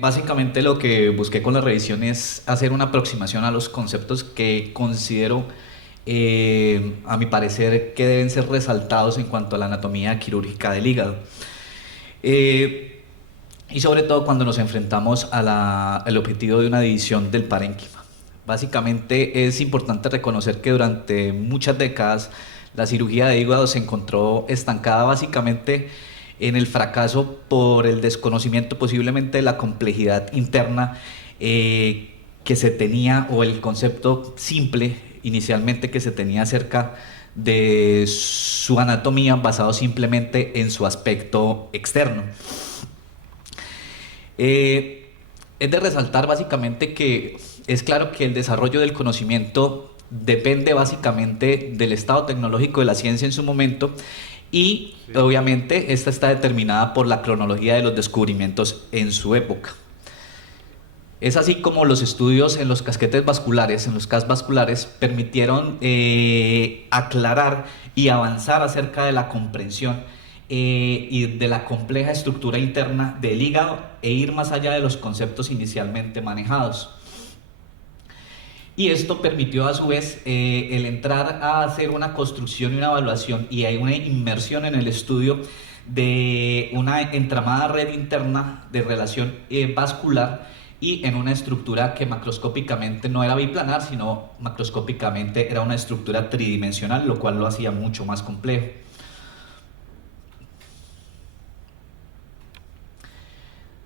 Básicamente lo que busqué con la revisión es hacer una aproximación a los conceptos que considero, a mi parecer, que deben ser resaltados en cuanto a la anatomía quirúrgica del hígado. Eh, y sobre todo cuando nos enfrentamos al objetivo de una división del parénquima. Básicamente es importante reconocer que durante muchas décadas la cirugía de hígado se encontró estancada básicamente en el fracaso por el desconocimiento posiblemente de la complejidad interna que se tenía, o el concepto simple inicialmente que se tenía acerca de su anatomía basado simplemente en su aspecto externo. Eh, es de resaltar básicamente que es claro que el desarrollo del conocimiento depende básicamente del estado tecnológico de la ciencia en su momento, y Sí, obviamente esta está determinada por la cronología de los descubrimientos en su época. Es así como los estudios en los casquetes vasculares, en los CAS vasculares, permitieron aclarar y avanzar acerca de la comprensión y de la compleja estructura interna del hígado, e ir más allá de los conceptos inicialmente manejados. Y esto permitió a su vez el entrar a hacer una construcción y una evaluación y hay una inmersión en el estudio de una entramada red interna de relación vascular, y en una estructura que macroscópicamente no era biplanar, sino macroscópicamente era una estructura tridimensional, lo cual lo hacía mucho más complejo.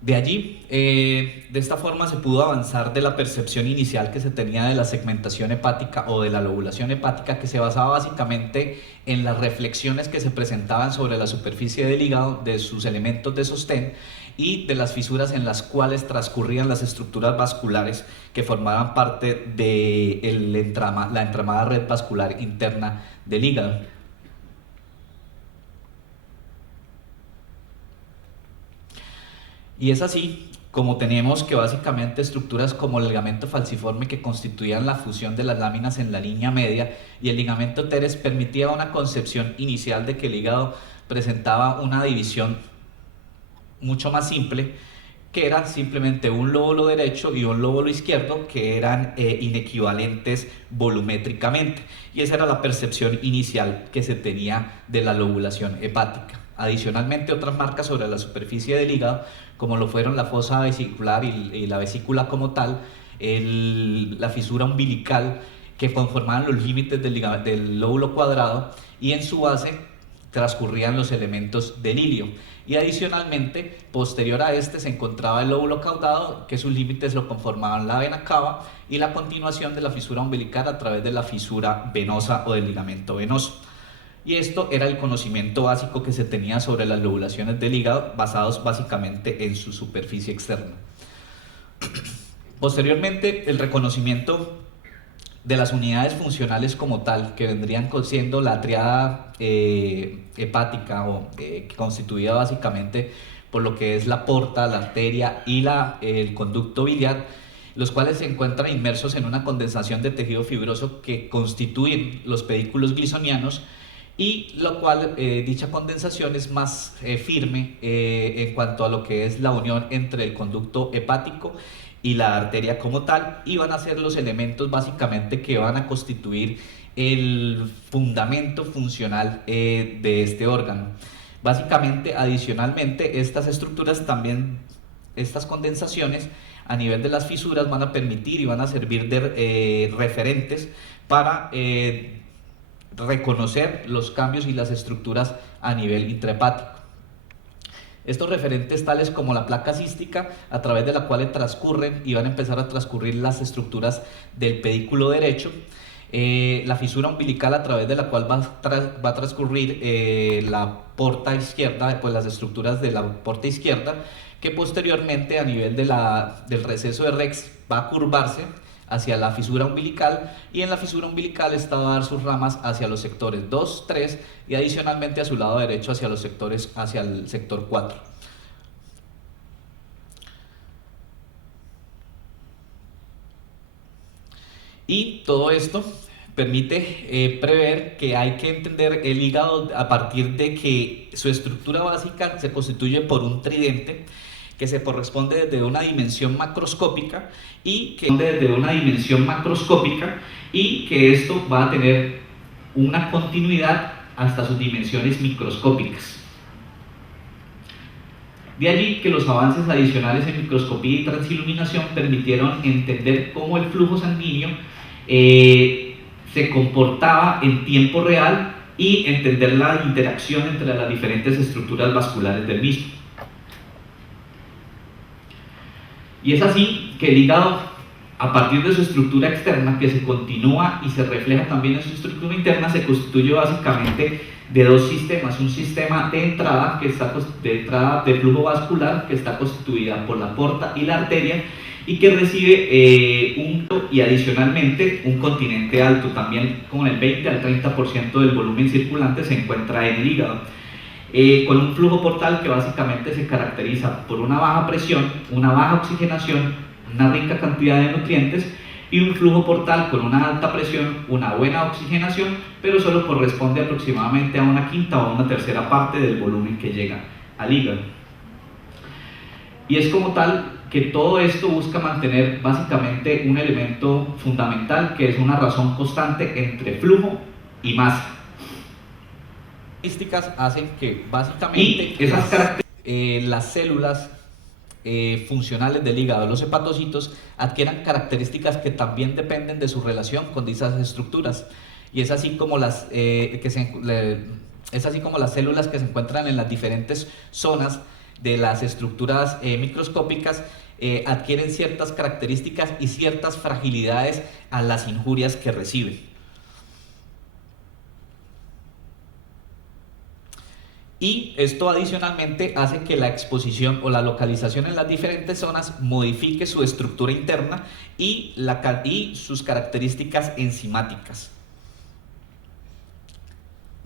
De allí, de esta forma se pudo avanzar de la percepción inicial que se tenía de la segmentación hepática o de la lobulación hepática, que se basaba básicamente en las reflexiones que se presentaban sobre la superficie del hígado, de sus elementos de sostén y de las fisuras en las cuales transcurrían las estructuras vasculares que formaban parte de la entramada red vascular interna del hígado. Y es así como tenemos que básicamente estructuras como el ligamento falciforme, que constituían la fusión de las láminas en la línea media, y el ligamento teres permitía una concepción inicial de que el hígado presentaba una división mucho más simple, que eran simplemente un lóbulo derecho y un lóbulo izquierdo que eran inequivalentes volumétricamente. Y esa era la percepción inicial que se tenía de la lobulación hepática. Adicionalmente, otras marcas sobre la superficie del hígado, como lo fueron la fosa vesicular y la vesícula como tal, la fisura umbilical, que conformaban los límites del lóbulo cuadrado, y en su base transcurrían los elementos del ilio. Y adicionalmente, posterior a este, se encontraba el lóbulo caudado, que sus límites lo conformaban la vena cava y la continuación de la fisura umbilical a través de la fisura venosa o del ligamento venoso. Y esto era el conocimiento básico que se tenía sobre las lobulaciones del hígado, basados básicamente en su superficie externa. Posteriormente, el reconocimiento de las unidades funcionales como tal, que vendrían siendo la triada hepática, constituida básicamente por lo que es la porta, la arteria y el conducto biliar, los cuales se encuentran inmersos en una condensación de tejido fibroso que constituyen los pedículos glisonianos, y lo cual dicha condensación es más firme en cuanto a lo que es la unión entre el conducto hepático y la arteria como tal, y van a ser los elementos básicamente que van a constituir el fundamento funcional de este órgano. Básicamente, adicionalmente, estas estructuras también, estas condensaciones a nivel de las fisuras, van a permitir y van a servir de referentes para reconocer los cambios y las estructuras a nivel intrahepático. Estos referentes tales como la placa cística, a través de la cual transcurren y van a empezar a transcurrir las estructuras del pedículo derecho, la fisura umbilical, a través de la cual va a transcurrir la porta izquierda, pues las estructuras de la porta izquierda, que posteriormente a nivel del receso de Rex va a curvarse hacia la fisura umbilical, y en la fisura umbilical esta va a dar sus ramas hacia los sectores 2, 3 y adicionalmente a su lado derecho hacia hacia el sector 4. Y todo esto permite prever que hay que entender el hígado a partir de que su estructura básica se constituye por un tridente que se corresponde desde una dimensión macroscópica y que esto va a tener una continuidad hasta sus dimensiones microscópicas. De allí que los avances adicionales en microscopía y transiluminación permitieron entender cómo el flujo sanguíneo se comportaba en tiempo real y entender la interacción entre las diferentes estructuras vasculares del mismo. Y es así que el hígado, a partir de su estructura externa, que se continúa y se refleja también en su estructura interna, se constituye básicamente de dos sistemas. Un sistema de entrada, de flujo vascular, que está constituida por la porta y la arteria, y que recibe y adicionalmente un continente alto, también con el 20 al 30% del volumen circulante se encuentra en el hígado. Con un flujo portal que básicamente se caracteriza por una baja presión, una baja oxigenación, una rica cantidad de nutrientes, y un flujo portal con una alta presión, una buena oxigenación, pero solo corresponde aproximadamente a una quinta o una tercera parte del volumen que llega al hígado. Y es como tal que todo esto busca mantener básicamente un elemento fundamental, que es una razón constante entre flujo y masa. Características hacen que básicamente las células funcionales del hígado, los hepatocitos, adquieran características que también dependen de su relación con dichas estructuras, y es así como las células que se encuentran en las diferentes zonas de las estructuras microscópicas adquieren ciertas características y ciertas fragilidades a las injurias que reciben. Y esto adicionalmente hace que la exposición o la localización en las diferentes zonas modifique su estructura interna y sus características enzimáticas.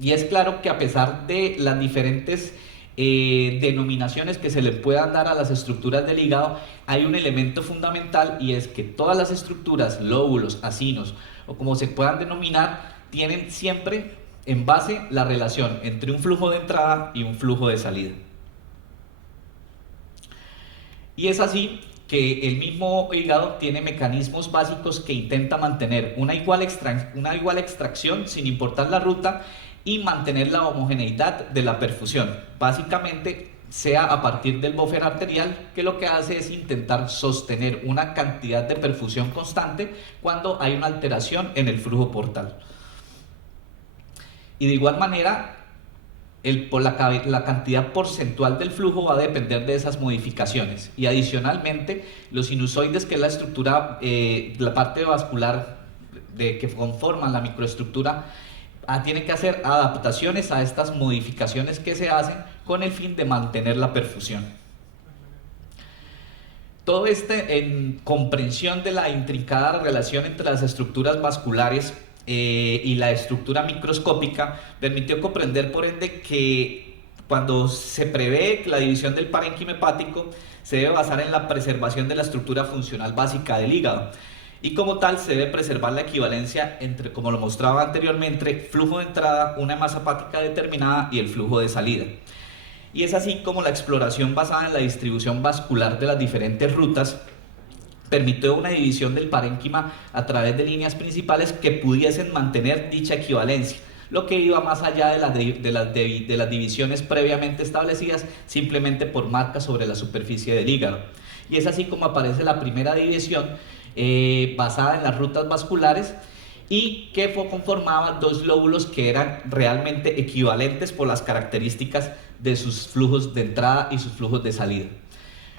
Y es claro que a pesar de las diferentes denominaciones que se le puedan dar a las estructuras del hígado, hay un elemento fundamental, y es que todas las estructuras, lóbulos, acinos o como se puedan denominar, tienen siempre en base la relación entre un flujo de entrada y un flujo de salida. Y es así que el mismo hígado tiene mecanismos básicos que intenta mantener una igual extracción sin importar la ruta y mantener la homogeneidad de la perfusión. Básicamente, sea a partir del buffer arterial, que lo que hace es intentar sostener una cantidad de perfusión constante cuando hay una alteración en el flujo portal. Y de igual manera, la cantidad porcentual del flujo va a depender de esas modificaciones. Y adicionalmente, los sinusoides, que es la estructura, la parte vascular que conforman la microestructura, tienen que hacer adaptaciones a estas modificaciones que se hacen con el fin de mantener la perfusión. Todo en comprensión de la intrincada relación entre las estructuras vasculares y la estructura microscópica permitió comprender, por ende, que cuando se prevé que la división del parénquima hepático se debe basar en la preservación de la estructura funcional básica del hígado, y como tal se debe preservar la equivalencia entre, como lo mostraba anteriormente, flujo de entrada, una masa hepática determinada, y el flujo de salida. Y es así como la exploración basada en la distribución vascular de las diferentes rutas permitió una división del parénquima a través de líneas principales que pudiesen mantener dicha equivalencia, lo que iba más allá de las divisiones previamente establecidas simplemente por marcas sobre la superficie del hígado. Y es así como aparece la primera división basada en las rutas vasculares, y que conformaban dos lóbulos que eran realmente equivalentes por las características de sus flujos de entrada y sus flujos de salida.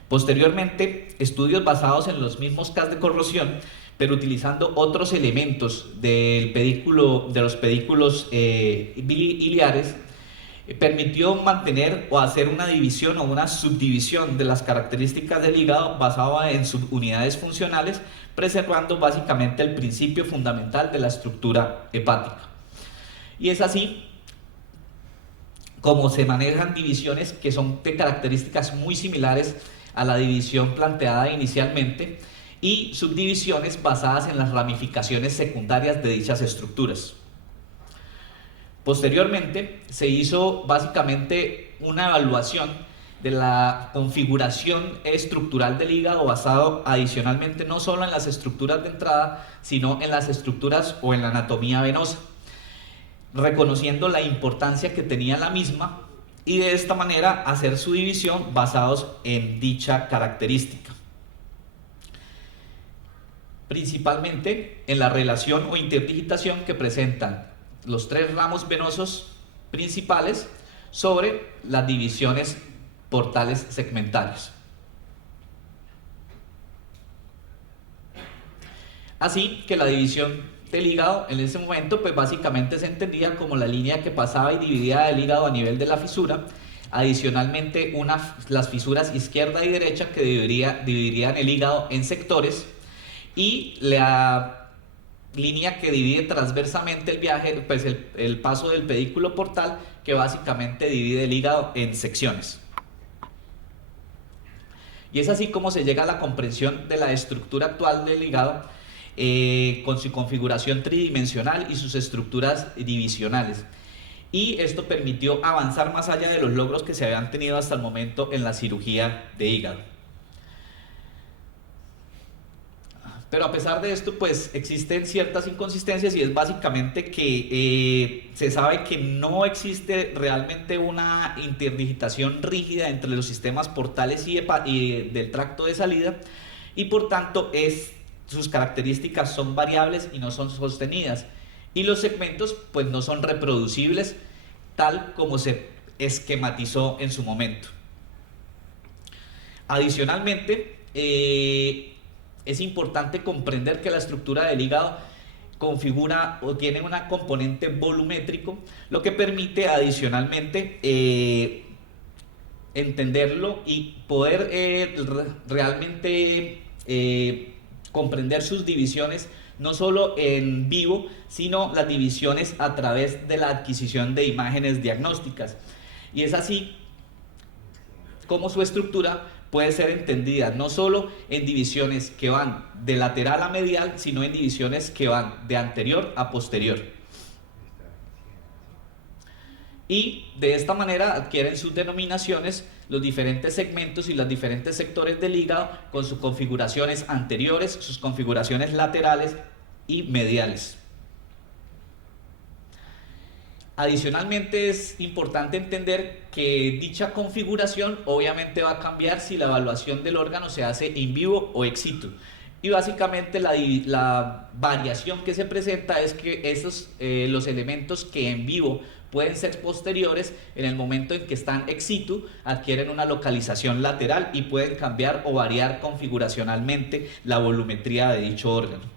Posteriormente, estudios basados en los mismos cas de corrosión, pero utilizando otros elementos de los pedículos biliares, permitió mantener o hacer una división o una subdivisión de las características del hígado basado en subunidades funcionales, preservando básicamente el principio fundamental de la estructura hepática. Y es así como se manejan divisiones que son de características muy similares a la división planteada inicialmente, y subdivisiones basadas en las ramificaciones secundarias de dichas estructuras. Posteriormente se hizo básicamente una evaluación de la configuración estructural del hígado basado adicionalmente no solo en las estructuras de entrada, sino en las estructuras o en la anatomía venosa, reconociendo la importancia que tenía la misma y de esta manera hacer su división basados en dicha característica. Principalmente en la relación o interdigitación que presentan los tres ramos venosos principales sobre las divisiones portales segmentarios. Así que la división del hígado en ese momento pues básicamente se entendía como la línea que pasaba y dividía el hígado a nivel de la fisura. Adicionalmente las fisuras izquierda y derecha que dividirían el hígado en sectores, y la línea que divide transversamente el viaje, pues el paso del pedículo portal, que básicamente divide el hígado en secciones. Y es así como se llega a la comprensión de la estructura actual del hígado, con su configuración tridimensional y sus estructuras divisionales. Y esto permitió avanzar más allá de los logros que se habían tenido hasta el momento en la cirugía de hígado. Pero a pesar de esto, pues existen ciertas inconsistencias, y es básicamente que se sabe que no existe realmente una interdigitación rígida entre los sistemas portales y del tracto de salida, y por tanto sus características son variables y no son sostenidas, y los segmentos pues no son reproducibles tal como se esquematizó en su momento. Adicionalmente, es importante comprender que la estructura del hígado configura o tiene una componente volumétrico, lo que permite adicionalmente entenderlo y poder realmente comprender sus divisiones, no solo en vivo, sino las divisiones a través de la adquisición de imágenes diagnósticas. Y es así como su estructura puede ser entendida no solo en divisiones que van de lateral a medial, sino en divisiones que van de anterior a posterior. Y de esta manera adquieren sus denominaciones los diferentes segmentos y los diferentes sectores del hígado, con sus configuraciones anteriores, sus configuraciones laterales y mediales. Adicionalmente, es importante entender que dicha configuración obviamente va a cambiar si la evaluación del órgano se hace in vivo o ex situ. Y básicamente la variación que se presenta es que los elementos que en vivo pueden ser posteriores, en el momento en que están ex situ adquieren una localización lateral y pueden cambiar o variar configuracionalmente la volumetría de dicho órgano.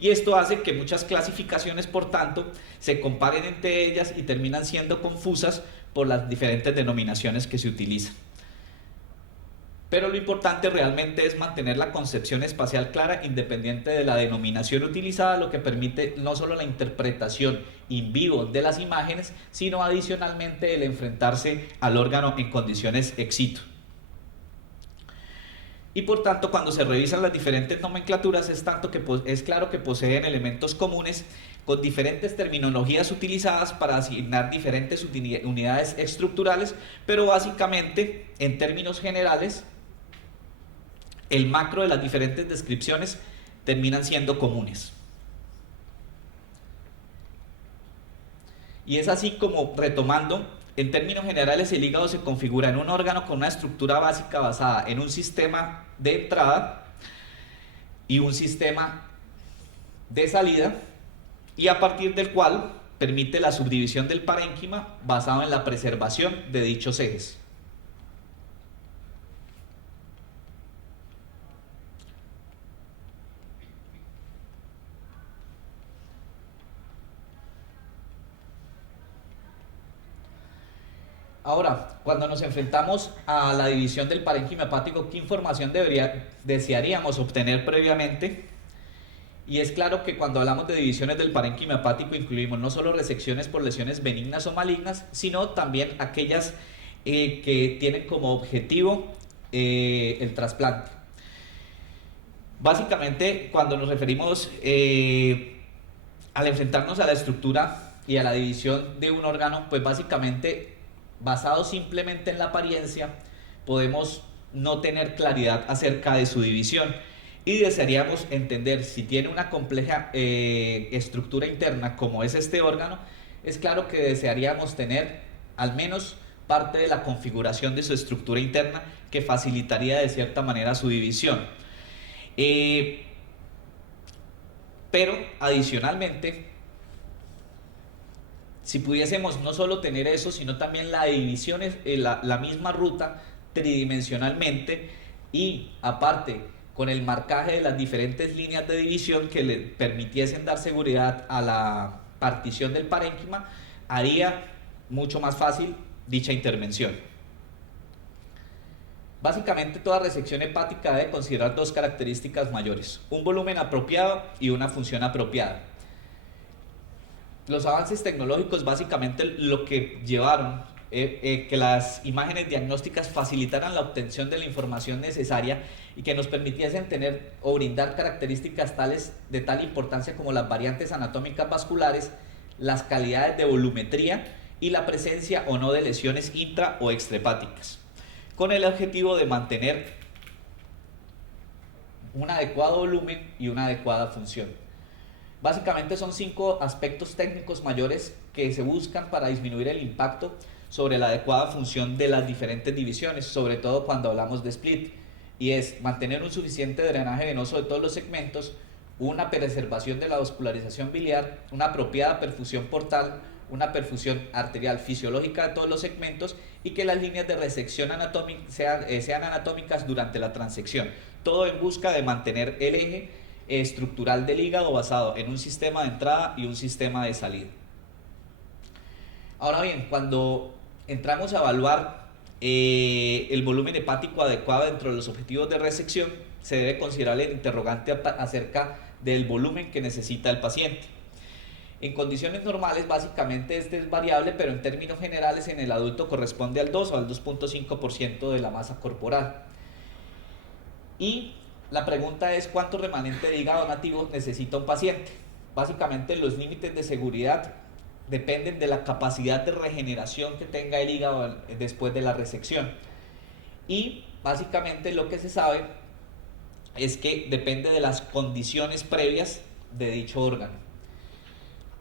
Y esto hace que muchas clasificaciones, por tanto, se comparen entre ellas y terminan siendo confusas por las diferentes denominaciones que se utilizan. Pero lo importante realmente es mantener la concepción espacial clara independiente de la denominación utilizada, lo que permite no solo la interpretación in vivo de las imágenes, sino adicionalmente el enfrentarse al órgano en condiciones ex situ. Y por tanto, cuando se revisan las diferentes nomenclaturas, es claro que poseen elementos comunes con diferentes terminologías utilizadas para asignar diferentes unidades estructurales, pero básicamente, en términos generales, el macro de las diferentes descripciones terminan siendo comunes. Y es así como, retomando, en términos generales, el hígado se configura en un órgano con una estructura básica basada en un sistema de entrada y un sistema de salida, y a partir del cual permite la subdivisión del parénquima basado en la preservación de dichos ejes. Ahora, cuando nos enfrentamos a la división del parénquima hepático, ¿qué información desearíamos obtener previamente? Y es claro que cuando hablamos de divisiones del parénquima hepático incluimos no solo resecciones por lesiones benignas o malignas, sino también aquellas que tienen como objetivo el trasplante. Básicamente, cuando nos referimos al enfrentarnos a la estructura y a la división de un órgano, pues básicamente basado simplemente en la apariencia, podemos no tener claridad acerca de su división y desearíamos entender si tiene una compleja estructura interna como es este órgano. Es claro que desearíamos tener al menos parte de la configuración de su estructura interna que facilitaría de cierta manera su división. Eh, pero adicionalmente, si pudiésemos no solo tener eso, sino también la división, la misma ruta tridimensionalmente y aparte con el marcaje de las diferentes líneas de división que le permitiesen dar seguridad a la partición del parénquima, haría mucho más fácil dicha intervención. Básicamente toda resección hepática debe considerar dos características mayores: un volumen apropiado y una función apropiada. Los avances tecnológicos básicamente lo que llevaron que las imágenes diagnósticas facilitaran la obtención de la información necesaria y que nos permitiesen tener o brindar características tales de tal importancia como las variantes anatómicas vasculares, las calidades de volumetría y la presencia o no de lesiones intra o extrahepáticas, con el objetivo de mantener un adecuado volumen y una adecuada función. Básicamente son 5 aspectos técnicos mayores que se buscan para disminuir el impacto sobre la adecuada función de las diferentes divisiones, sobre todo cuando hablamos de split, y es mantener un suficiente drenaje venoso de todos los segmentos, una preservación de la vascularización biliar, una apropiada perfusión portal, una perfusión arterial fisiológica de todos los segmentos y que las líneas de resección sean anatómicas durante la transección. Todo en busca de mantener el eje estructural del hígado basado en un sistema de entrada y un sistema de salida. Ahora bien, cuando entramos a evaluar el volumen hepático adecuado dentro de los objetivos de resección, se debe considerar el interrogante acerca del volumen que necesita el paciente. En condiciones normales, básicamente este es variable, pero en términos generales en el adulto corresponde al 2 o al 2.5% de la masa corporal. Y la pregunta es: ¿cuánto remanente de hígado nativo necesita un paciente? Básicamente los límites de seguridad dependen de la capacidad de regeneración que tenga el hígado después de la resección. Y básicamente lo que se sabe es que depende de las condiciones previas de dicho órgano.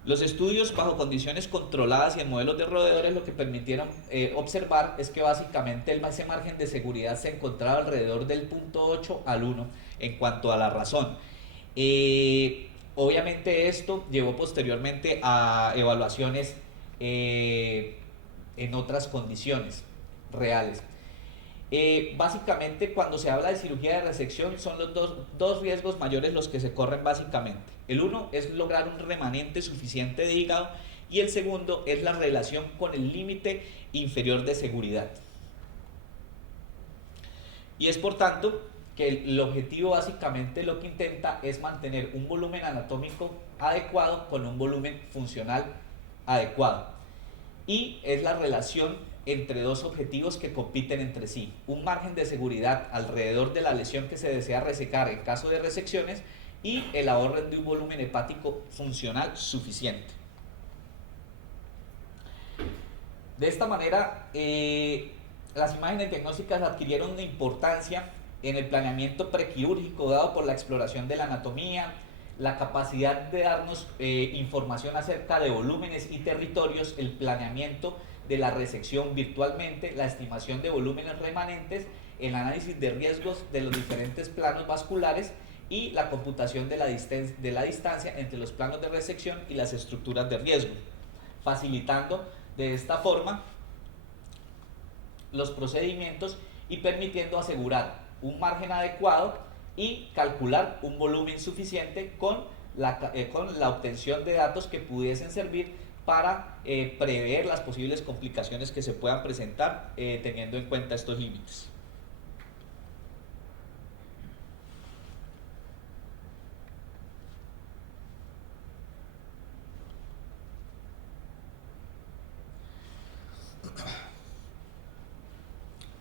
Los estudios bajo condiciones controladas y en modelos de roedores lo que permitieron observar es que básicamente ese margen de seguridad se encontraba alrededor del 0.8 al 1 en cuanto a la razón. Obviamente esto llevó posteriormente a evaluaciones en otras condiciones reales. Básicamente cuando se habla de cirugía de resección son los dos riesgos mayores los que se corren básicamente. El uno es lograr un remanente suficiente de hígado y el segundo es la relación con el límite inferior de seguridad. Y es por tanto que el objetivo básicamente lo que intenta es mantener un volumen anatómico adecuado con un volumen funcional adecuado. Y es la relación entre dos objetivos que compiten entre sí: un margen de seguridad alrededor de la lesión que se desea resecar en caso de resecciones y el ahorro de un volumen hepático funcional suficiente. De esta manera, las imágenes diagnósticas adquirieron una importancia en el planeamiento prequirúrgico dado por la exploración de la anatomía, la capacidad de darnos información acerca de volúmenes y territorios, el planeamiento de la resección virtualmente, la estimación de volúmenes remanentes, el análisis de riesgos de los diferentes planos vasculares y la computación de la distancia entre los planos de resección y las estructuras de riesgo, facilitando de esta forma los procedimientos y permitiendo asegurar un margen adecuado y calcular un volumen suficiente con la obtención de datos que pudiesen servir para prever las posibles complicaciones que se puedan presentar teniendo en cuenta estos límites.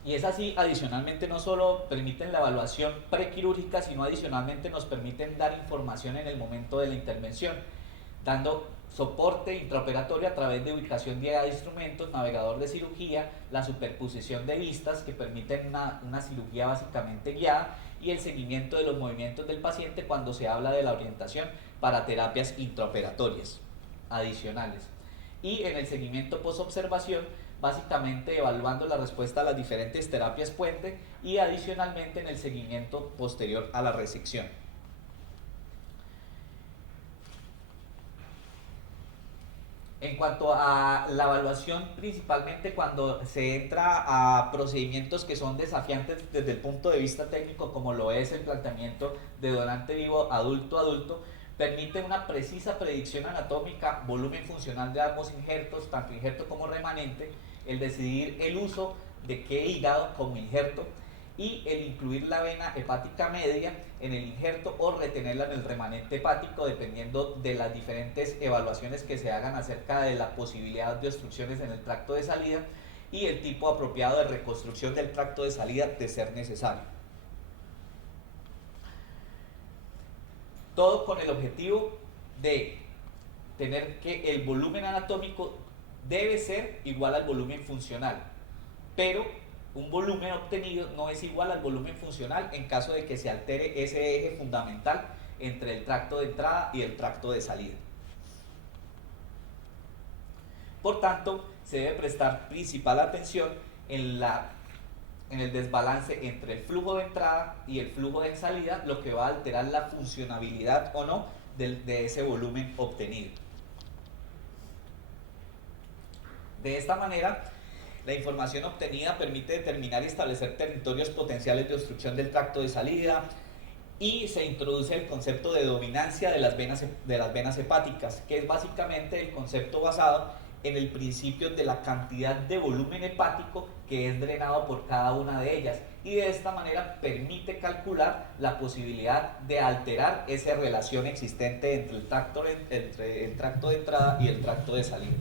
Y es así, adicionalmente, no solo permiten la evaluación prequirúrgica, sino adicionalmente nos permiten dar información en el momento de la intervención. dando soporte intraoperatorio a través de ubicación guiada de instrumentos, navegador de cirugía, la superposición de vistas que permiten una cirugía básicamente guiada y el seguimiento de los movimientos del paciente cuando se habla de la orientación para terapias intraoperatorias adicionales. Y en el seguimiento post-observación, básicamente evaluando la respuesta a las diferentes terapias puente y adicionalmente en el seguimiento posterior a la resección. En cuanto a la evaluación, principalmente cuando se entra a procedimientos que son desafiantes desde el punto de vista técnico, como lo es el planteamiento de donante vivo adulto-adulto, permite una precisa predicción anatómica, volumen funcional de ambos injertos, tanto injerto como remanente, el decidir el uso de qué hígado como injerto y el incluir la vena hepática media en el injerto o retenerla en el remanente hepático dependiendo de las diferentes evaluaciones que se hagan acerca de la posibilidad de obstrucciones en el tracto de salida y el tipo apropiado de reconstrucción del tracto de salida de ser necesario. Todo con el objetivo de tener que el volumen anatómico debe ser igual al volumen funcional, pero un volumen obtenido no es igual al volumen funcional en caso de que se altere ese eje fundamental entre el tracto de entrada y el tracto de salida. Por tanto, se debe prestar principal atención en el desbalance entre el flujo de entrada y el flujo de salida, lo que va a alterar la funcionabilidad o no de ese volumen obtenido. De esta manera, la información obtenida permite determinar y establecer territorios potenciales de obstrucción del tracto de salida y se introduce el concepto de dominancia de las venas hepáticas, que es básicamente el concepto basado en el principio de la cantidad de volumen hepático que es drenado por cada una de ellas y de esta manera permite calcular la posibilidad de alterar esa relación existente entre el tracto de entrada y el tracto de salida.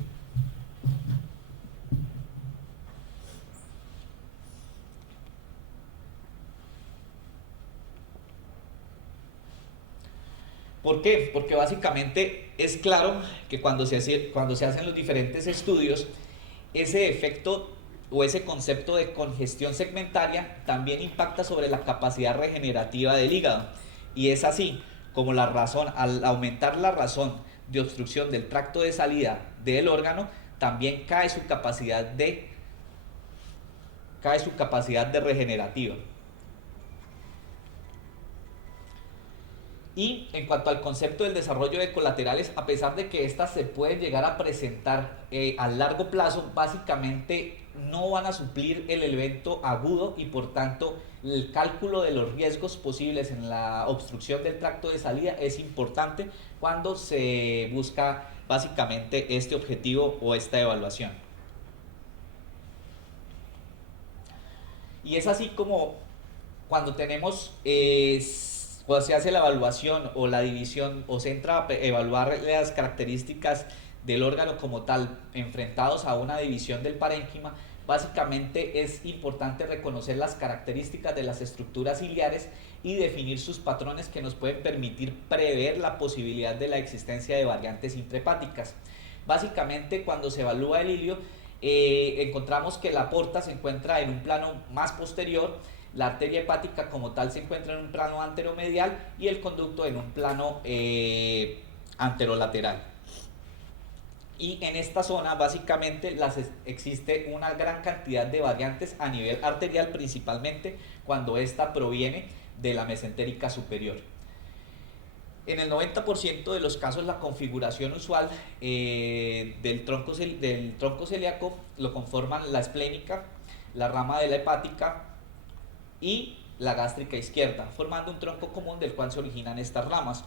¿Por qué? Porque básicamente es claro que cuando se hacen los diferentes estudios, ese efecto o ese concepto de congestión segmentaria también impacta sobre la capacidad regenerativa del hígado. Y es así como al aumentar la razón de obstrucción del tracto de salida del órgano, también cae su capacidad de regenerativa. Y en cuanto al concepto del desarrollo de colaterales, a pesar de que estas se pueden llegar a presentar a largo plazo, básicamente no van a suplir el evento agudo y por tanto el cálculo de los riesgos posibles en la obstrucción del tracto de salida es importante cuando se busca básicamente este objetivo o esta evaluación. Y es así como cuando tenemos cuando se hace la evaluación o la división o se entra a evaluar las características del órgano como tal enfrentados a una división del parénquima, básicamente es importante reconocer las características de las estructuras ciliares y definir sus patrones que nos pueden permitir prever la posibilidad de la existencia de variantes intrahepáticas. Básicamente cuando se evalúa el ilio encontramos que la porta se encuentra en un plano más posterior, la arteria hepática como tal se encuentra en un plano anteromedial y el conducto en un plano anterolateral. Y en esta zona básicamente existe una gran cantidad de variantes a nivel arterial, principalmente cuando esta proviene de la mesentérica superior. En el 90% de los casos la configuración usual del tronco celíaco lo conforman la esplénica, la rama de la hepática y la gástrica izquierda, formando un tronco común del cual se originan estas ramas.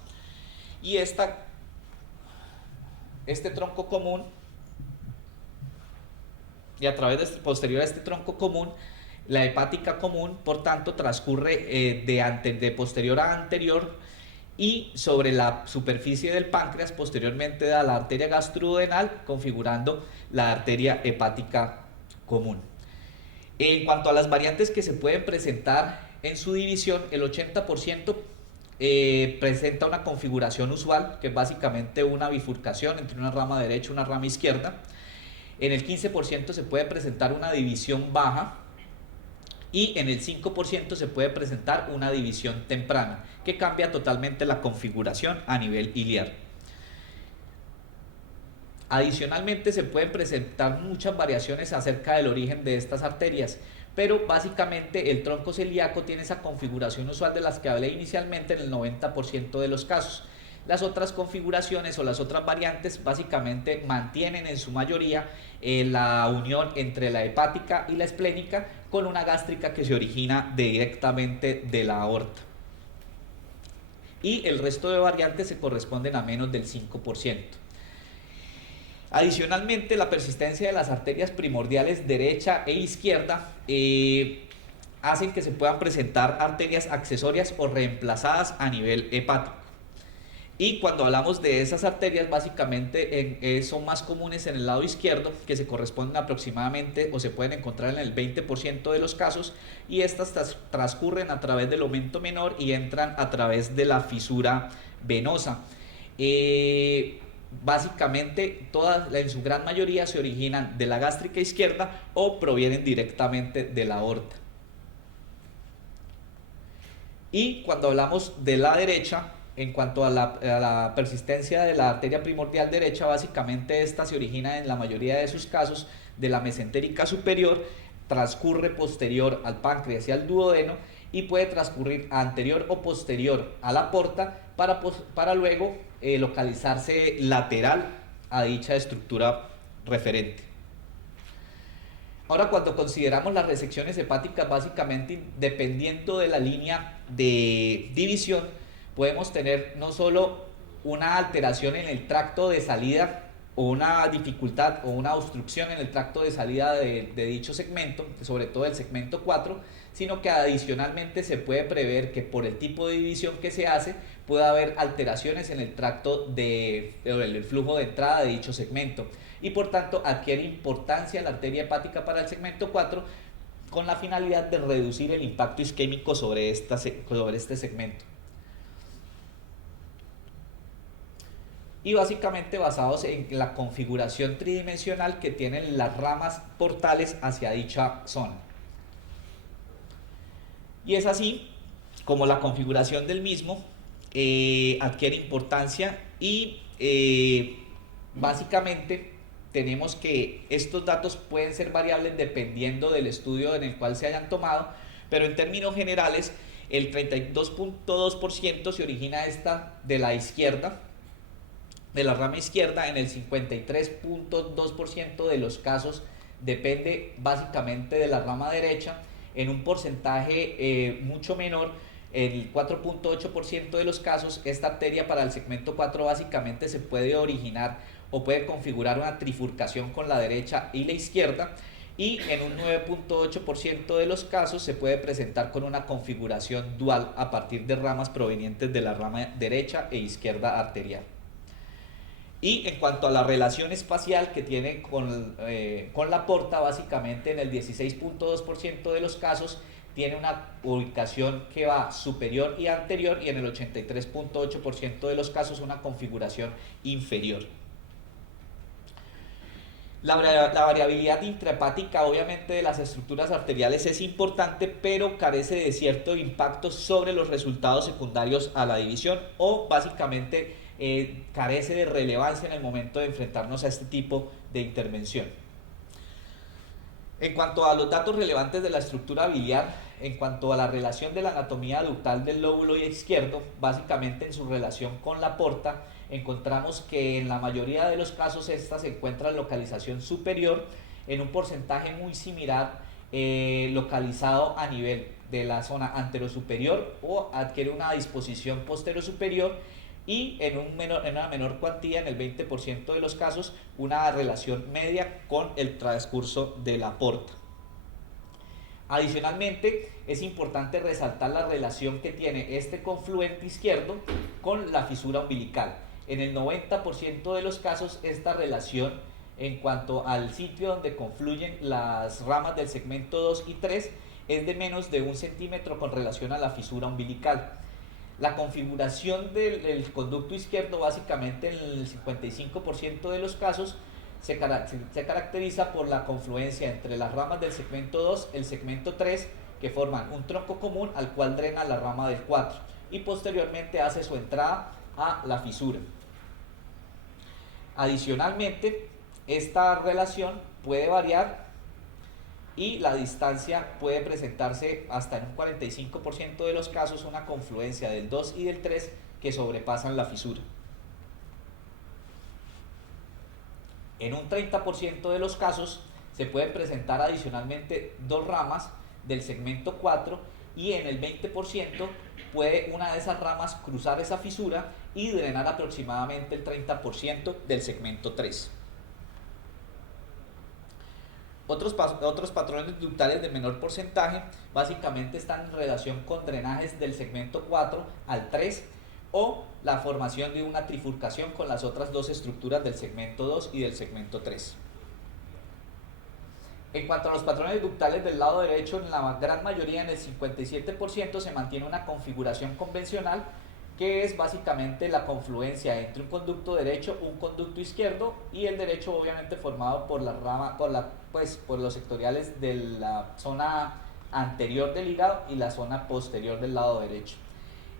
Y este tronco común, y a través posterior a este tronco común, la hepática común, por tanto, transcurre de posterior a anterior y sobre la superficie del páncreas, posteriormente da la arteria gastroduodenal, configurando la arteria hepática común. En cuanto a las variantes que se pueden presentar en su división, el 80% presenta una configuración usual, que es básicamente una bifurcación entre una rama derecha y una rama izquierda. En el 15% se puede presentar una división baja y en el 5% se puede presentar una división temprana, que cambia totalmente la configuración a nivel iliar. Adicionalmente se pueden presentar muchas variaciones acerca del origen de estas arterias, pero básicamente el tronco celíaco tiene esa configuración usual de las que hablé inicialmente en el 90% de los casos. Las otras configuraciones o las otras variantes básicamente mantienen en su mayoría la unión entre la hepática y la esplénica, con una gástrica que se origina directamente de la aorta. Y el resto de variantes se corresponden a menos del 5%. Adicionalmente, la persistencia de las arterias primordiales derecha e izquierda hacen que se puedan presentar arterias accesorias o reemplazadas a nivel hepático. Y cuando hablamos de esas arterias, básicamente son más comunes en el lado izquierdo, que se corresponden aproximadamente o se pueden encontrar en el 20% de los casos, y estas transcurren a través del aumento menor y entran a través de la fisura venosa. Básicamente, todas, en su gran mayoría, se originan de la gástrica izquierda o provienen directamente de la aorta. Y cuando hablamos de la derecha, en cuanto a la persistencia de la arteria primordial derecha, básicamente esta se origina en la mayoría de sus casos de la mesentérica superior, transcurre posterior al páncreas y al duodeno, y puede transcurrir anterior o posterior a la porta para luego localizarse lateral a dicha estructura referente. Ahora, cuando consideramos las resecciones hepáticas, básicamente dependiendo de la línea de división, podemos tener no solo una alteración en el tracto de salida o una dificultad o una obstrucción en el tracto de salida de dicho segmento, sobre todo el segmento 4, sino que adicionalmente se puede prever que por el tipo de división que se hace pueda haber alteraciones en el tracto el flujo de entrada de dicho segmento, y por tanto adquiere importancia la arteria hepática para el segmento 4, con la finalidad de reducir el impacto isquémico sobre este segmento. Y básicamente basados en la configuración tridimensional que tienen las ramas portales hacia dicha zona. Y es así como la configuración del mismo adquiere importancia, y básicamente tenemos que estos datos pueden ser variables dependiendo del estudio en el cual se hayan tomado, pero en términos generales el 32.2% se origina de la izquierda, de la rama izquierda. En el 53.2% de los casos depende básicamente de la rama derecha. En un porcentaje mucho menor, el 4.8% de los casos, esta arteria para el segmento 4 básicamente se puede originar o puede configurar una trifurcación con la derecha y la izquierda, y en un 9.8% de los casos se puede presentar con una configuración dual a partir de ramas provenientes de la rama derecha e izquierda arterial. Y en cuanto a la relación espacial que tiene con la porta, básicamente en el 16.2% de los casos tiene una ubicación que va superior y anterior, y en el 83.8% de los casos una configuración inferior. La variabilidad intrahepática obviamente de las estructuras arteriales es importante, pero carece de cierto impacto sobre los resultados secundarios a la división, o básicamente carece de relevancia en el momento de enfrentarnos a este tipo de intervención. En cuanto a los datos relevantes de la estructura biliar, en cuanto a la relación de la anatomía ductal del lóbulo izquierdo, básicamente en su relación con la porta, encontramos que en la mayoría de los casos esta se encuentra en localización superior, en un porcentaje muy similar localizado a nivel de la zona anterosuperior, o adquiere una disposición posterosuperior, y en una menor cuantía, en el 20% de los casos, una relación media con el transcurso de la porta. Adicionalmente, es importante resaltar la relación que tiene este confluente izquierdo con la fisura umbilical. En el 90% de los casos, esta relación en cuanto al sitio donde confluyen las ramas del segmento 2 y 3 es de menos de 1 centímetro con relación a la fisura umbilical. La configuración del conducto izquierdo básicamente en el 55% de los casos se caracteriza por la confluencia entre las ramas del segmento 2 y el segmento 3 que forman un tronco común al cual drena la rama del 4 y posteriormente hace su entrada a la fisura. Adicionalmente, esta relación puede variar y la distancia puede presentarse hasta en un 45% de los casos una confluencia del 2 y del 3 que sobrepasan la fisura. En un 30% de los casos se pueden presentar adicionalmente dos ramas del segmento 4 y en el 20% puede una de esas ramas cruzar esa fisura y drenar aproximadamente el 30% del segmento 3. Otros patrones ductales de menor porcentaje básicamente están en relación con drenajes del segmento 4 al 3 o la formación de una trifurcación con las otras dos estructuras del segmento 2 y del segmento 3. En cuanto a los patrones ductales del lado derecho, en la gran mayoría, en el 57%, se mantiene una configuración convencional que es básicamente la confluencia entre un conducto derecho, un conducto izquierdo y el derecho obviamente formado por por los sectoriales de la zona anterior del hígado y la zona posterior del lado derecho.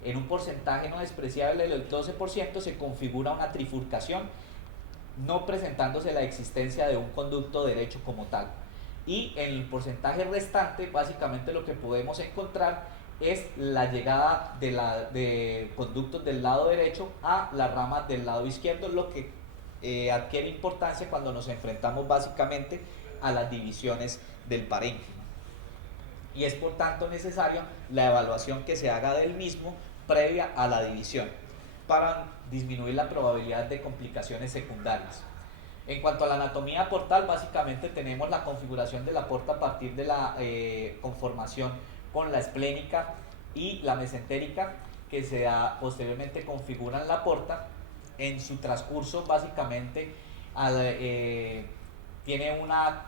En un porcentaje no despreciable del 12% se configura una trifurcación, no presentándose la existencia de un conducto derecho como tal. Y en el porcentaje restante básicamente lo que podemos encontrar es la llegada de conductos del lado derecho a las ramas del lado izquierdo, lo que adquiere importancia cuando nos enfrentamos básicamente a las divisiones del parénquima. Y es por tanto necesario la evaluación que se haga del mismo previa a la división para disminuir la probabilidad de complicaciones secundarias. En cuanto a la anatomía portal, básicamente tenemos la configuración de la porta a partir de la conformación con la esplénica y la mesentérica, que posteriormente configuran la porta. En su transcurso básicamente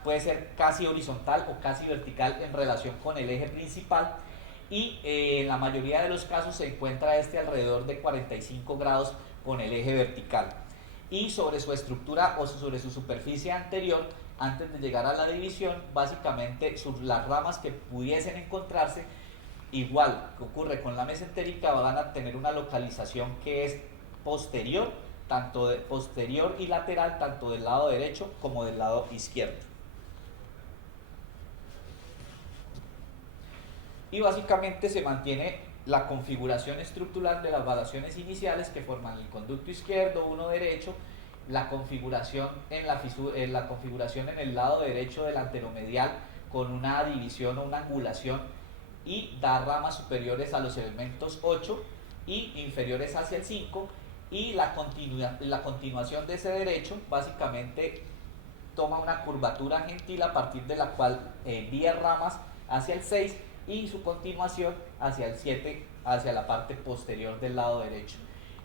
puede ser casi horizontal o casi vertical en relación con el eje principal y en la mayoría de los casos se encuentra alrededor de 45 grados con el eje vertical. Y sobre su estructura o sobre su superficie anterior, antes de llegar a la división, básicamente las ramas que pudiesen encontrarse, igual que ocurre con la mesentérica, van a tener una localización que es posterior, posterior y lateral, tanto del lado derecho como del lado izquierdo. Y básicamente se mantiene la configuración estructural de las variaciones iniciales que forman el conducto izquierdo, uno derecho, la configuración la configuración en el lado derecho del anteromedial con una división o una angulación y da ramas superiores a los elementos 8 y inferiores hacia el 5 y la continuación de ese derecho básicamente toma una curvatura gentil a partir de la cual envía ramas hacia el 6 y su continuación hacia el 7, hacia la parte posterior del lado derecho.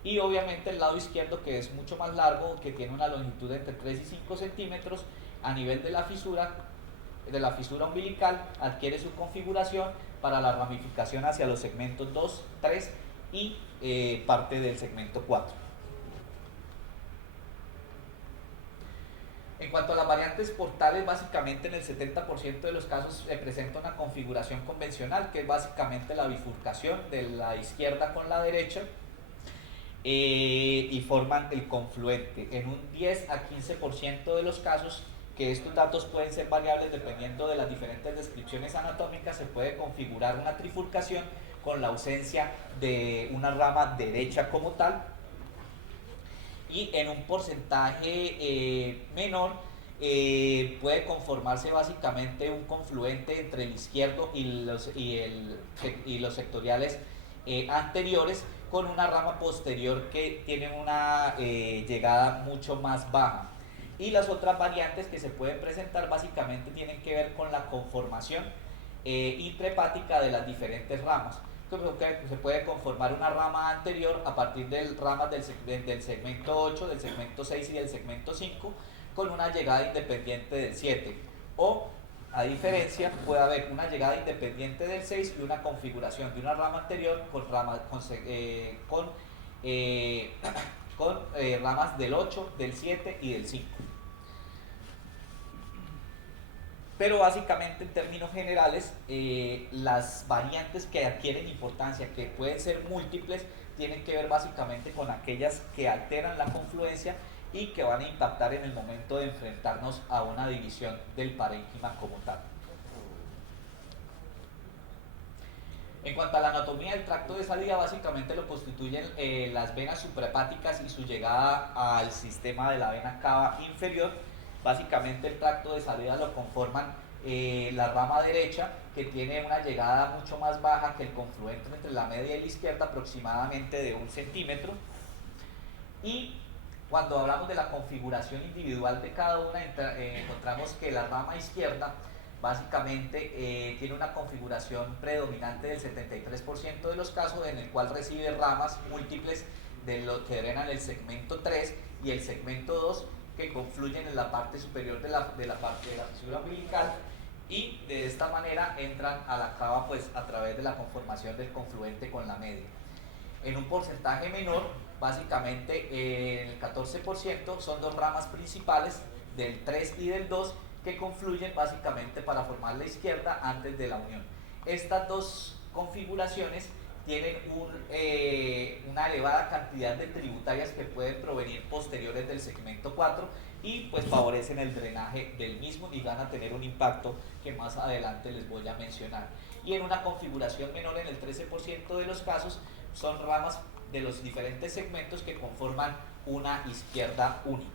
Y obviamente el lado izquierdo, que es mucho más largo, que tiene una longitud de entre 3 y 5 centímetros, a nivel de la fisura umbilical, adquiere su configuración para la ramificación hacia los segmentos 2, 3 y parte del segmento 4. En cuanto a las variantes portales, básicamente en el 70% de los casos se presenta una configuración convencional, que es básicamente la bifurcación de la izquierda con la derecha y forman el confluente. En un 10 a 15% de los casos, que estos datos pueden ser variables dependiendo de las diferentes descripciones anatómicas, se puede configurar una trifurcación con la ausencia de una rama derecha como tal. Y en un porcentaje menor puede conformarse básicamente un confluente entre el izquierdo y los sectoriales anteriores, con una rama posterior que tiene una llegada mucho más baja. Y las otras variantes que se pueden presentar básicamente tienen que ver con la conformación intrahepática de las diferentes ramas. Se puede conformar una rama anterior a partir de ramas del segmento 8, del segmento 6 y del segmento 5 con una llegada independiente del 7, o A diferencia, puede haber una llegada independiente del 6 y una configuración de una rama anterior eh, con ramas del 8, del 7 y del 5. Pero básicamente en términos generales, las variantes que adquieren importancia, que pueden ser múltiples, tienen que ver básicamente con aquellas que alteran la confluencia y que van a impactar en el momento de enfrentarnos a una división del parénquima como tal. En cuanto a la anatomía del tracto de salida, básicamente lo constituyen las venas suprahepáticas y su llegada al sistema de la vena cava inferior. Básicamente el tracto de salida lo conforman la rama derecha, que tiene una llegada mucho más baja que el confluente entre la media y la izquierda, aproximadamente de 1 centímetro. Y cuando hablamos de la configuración individual de cada una, encontramos que la rama izquierda básicamente tiene una configuración predominante del 73% de los casos, en el cual recibe ramas múltiples de lo que drenan el segmento 3 y el segmento 2, que confluyen en la parte superior de la fisura umbilical, y de esta manera entran a la cava pues a través de la conformación del confluente con la media. En un porcentaje menor, básicamente en el 14%, son dos ramas principales, del 3 y del 2, que confluyen básicamente para formar la izquierda antes de la unión. Estas dos configuraciones tienen una elevada cantidad de tributarias que pueden provenir posteriores del segmento 4 y pues favorecen el drenaje del mismo y van a tener un impacto que más adelante les voy a mencionar. Y en una configuración menor, en el 13% de los casos, son ramas de los diferentes segmentos que conforman una izquierda única.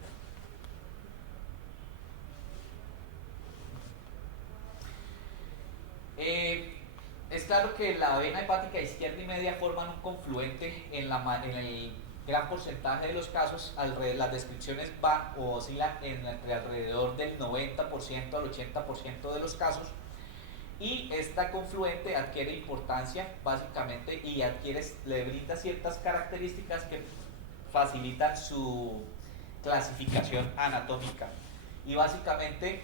Es claro que la vena hepática izquierda y media forman un confluente en el gran porcentaje de los casos. Las descripciones van o oscilan entre alrededor del 90% al 80% de los casos, y esta confluente adquiere importancia básicamente y le brinda ciertas características que facilitan su clasificación anatómica. Y básicamente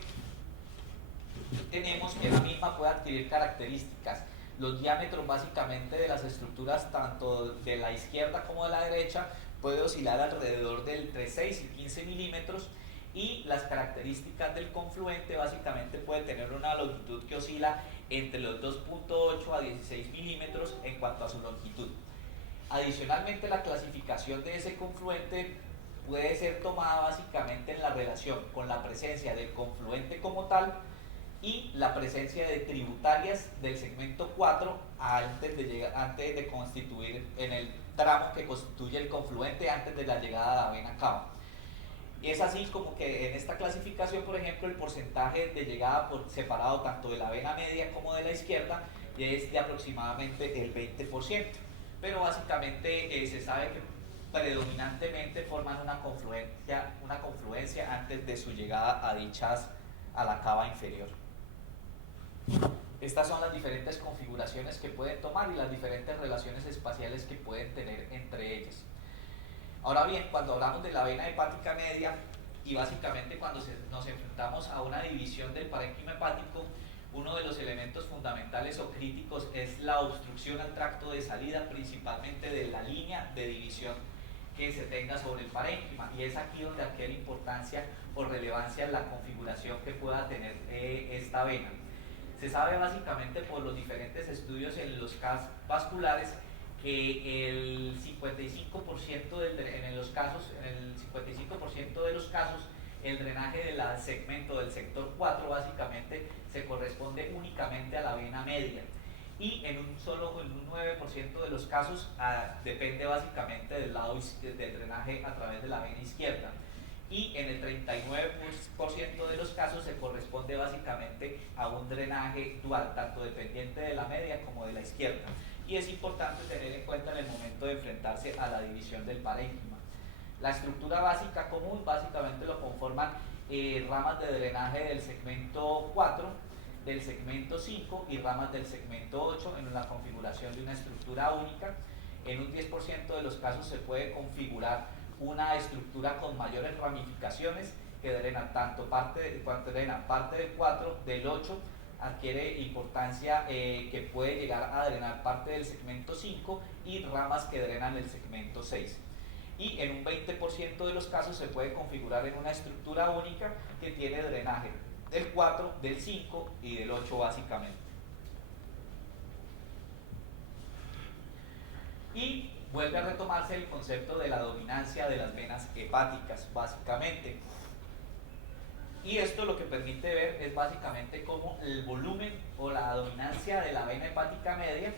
tenemos que la misma puede adquirir características. Los diámetros básicamente de las estructuras, tanto de la izquierda como de la derecha, puede oscilar alrededor de entre 6 y 15 milímetros, y las características del confluente básicamente puede tener una longitud que oscila entre los 2.8 a 16 milímetros en cuanto a su longitud. Adicionalmente, la clasificación de ese confluente puede ser tomada básicamente en la relación con la presencia del confluente como tal y la presencia de tributarias del segmento 4 antes de constituir en el tramo que constituye el confluente antes de la llegada a la vena cava. Y es así como que en esta clasificación, por ejemplo, el porcentaje de llegada por separado tanto de la vena media como de la izquierda es de aproximadamente el 20%. Pero básicamente se sabe que predominantemente forman una confluencia antes de su llegada a la cava inferior. Estas son las diferentes configuraciones que pueden tomar y las diferentes relaciones espaciales que pueden tener entre ellas. Ahora bien, cuando hablamos de la vena hepática media y básicamente cuando nos enfrentamos a una división del parénquima hepático, uno de los elementos fundamentales o críticos es la obstrucción al tracto de salida, principalmente de la línea de división que se tenga sobre el parénquima, y es aquí donde adquiere importancia o relevancia la configuración que pueda tener esta vena. Se sabe básicamente por los diferentes estudios en los casos vasculares que el 55% en el 55% de los casos el drenaje del segmento del sector 4 básicamente se corresponde únicamente a la vena media, y en un 9% de los casos depende básicamente del lado del drenaje a través de la vena izquierda, y en el 39% de los casos se corresponde básicamente a un drenaje dual, tanto dependiente de la media como de la izquierda. Y es importante tener en cuenta en el momento de enfrentarse a la división del parénquima. La estructura básica común básicamente lo conforman ramas de drenaje del segmento 4, del segmento 5 y ramas del segmento 8 en la configuración de una estructura única. En un 10% de los casos se puede configurar una estructura con mayores ramificaciones, que drena tanto cuando drena parte del 4, del 8 adquiere importancia que puede llegar a drenar parte del segmento 5 y ramas que drenan el segmento 6. Y en un 20% de los casos se puede configurar en una estructura única que tiene drenaje del 4, del 5 y del 8 básicamente. Y vuelve a retomarse el concepto de la dominancia de las venas hepáticas básicamente. Y esto lo que permite ver es básicamente cómo el volumen o la dominancia de la vena hepática media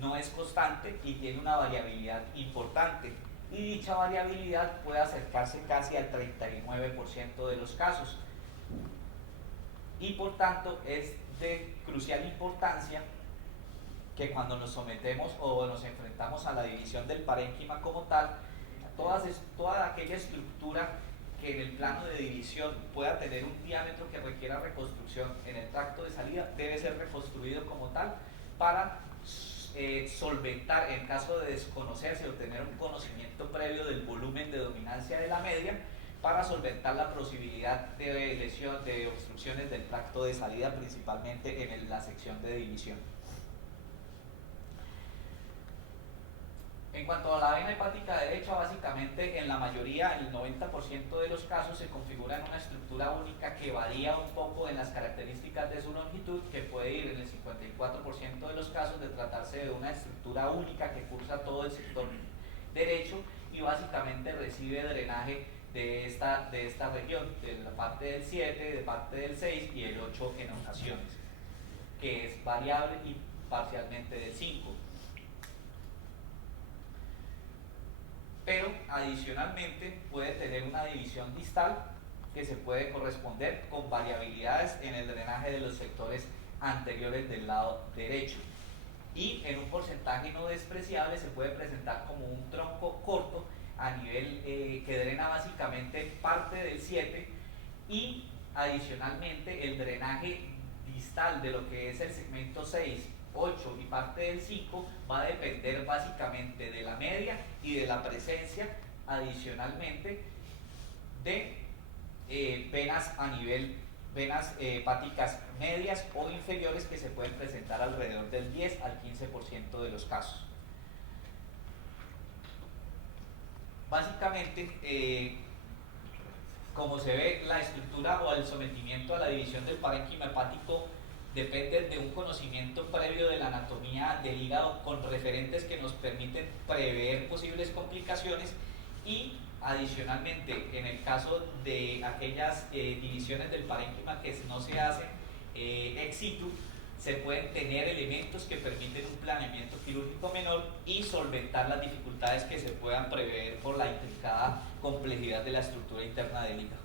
no es constante y tiene una variabilidad importante. Y dicha variabilidad puede acercarse casi al 39% de los casos. Y por tanto es de crucial importancia que cuando nos sometemos o nos enfrentamos a la división del parénquima como tal, toda aquella estructura que en el plano de división pueda tener un diámetro que requiera reconstrucción en el tracto de salida debe ser reconstruido como tal para solventar, en caso de desconocerse o tener un conocimiento previo del volumen de dominancia de la media, para solventar la posibilidad de lesión, de obstrucciones del tracto de salida, principalmente en la sección de división. En cuanto a la vena hepática derecha, básicamente en la mayoría, el 90% de los casos se configura en una estructura única que varía un poco en las características de su longitud, que puede ir en el 54% de los casos de tratarse de una estructura única que cursa todo el sector derecho y básicamente recibe drenaje de esta región, de la parte del 7, de parte del 6 y el 8 en ocasiones, que es variable y parcialmente del 5. Pero adicionalmente puede tener una división distal que se puede corresponder con variabilidades en el drenaje de los sectores anteriores del lado derecho. Y en un porcentaje no despreciable se puede presentar como un tronco corto a nivel que drena básicamente parte del 7 y adicionalmente el drenaje distal de lo que es el segmento 6, 8 y parte del 5 va a depender básicamente de la media y de la presencia adicionalmente de venas hepáticas medias o inferiores que se pueden presentar alrededor del 10 al 15% de los casos. Básicamente, como se ve, la estructura o el sometimiento a la división del parénquima hepático depende de un conocimiento previo de la anatomía del hígado con referentes que nos permiten prever posibles complicaciones y adicionalmente en el caso de aquellas divisiones del parénquima que no se hacen ex situ, se pueden tener elementos que permiten un planeamiento quirúrgico menor y solventar las dificultades que se puedan prever por la intrincada complejidad de la estructura interna del hígado.